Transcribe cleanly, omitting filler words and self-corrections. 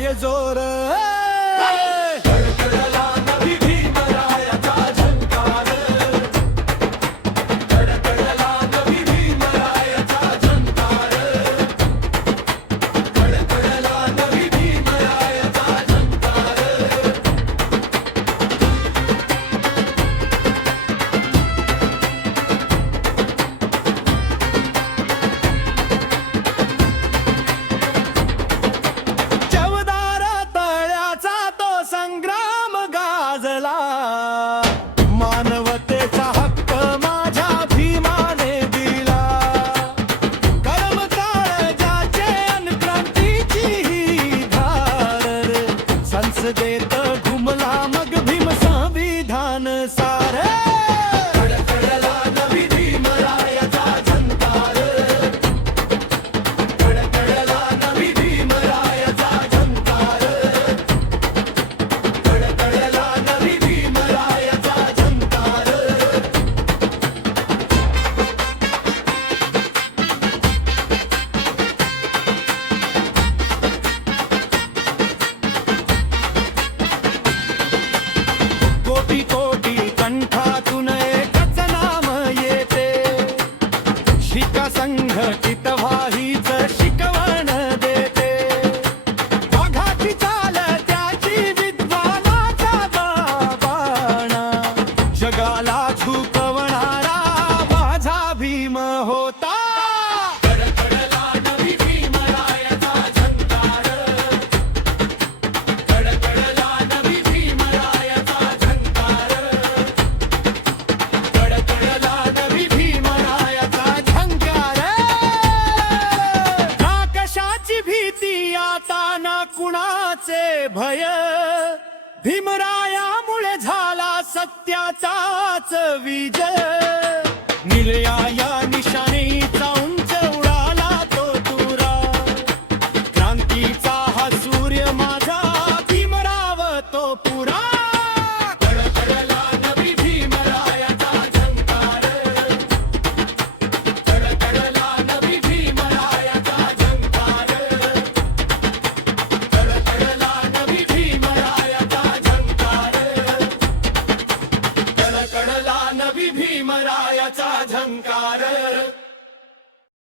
काय जोर चवदार तळ्याचा तो संग्राम गाजला मानवतेचा हक्क माझ्या भीमाने दिला कर्मकाळजाचे अन क्रांतीची ही धार रे. संसदेत घुमला मग भीम संविधान सारे कडकडला नवी भीमरायाचा झंकार कडकडला नवी भीमरायाचा झंकार कडकडला नवी भीमरायाचा झंकार कोटी कोटी कंठातून एकच नाम येते शिका संघटित व्हाहीच शिकवण देते वाघाची चाल त्याची विद्वानाचा बाणा जगाला झुकवणारा माझा भीम होता कडकडला नवी भीमरायाचा झंकार कडकडला नवी भीमरायाचा झंकार कडकडला नवी भीमरायाचा झंकार ना कशाची भीती आता ना कुणाचे भय भीमरायामुळे झाला सत्याचाच विजय निलया या निशाणीचा उंच उडाला तो तुरा क्रांतीचा हा सूर्य माझा भीमराव तो पुरा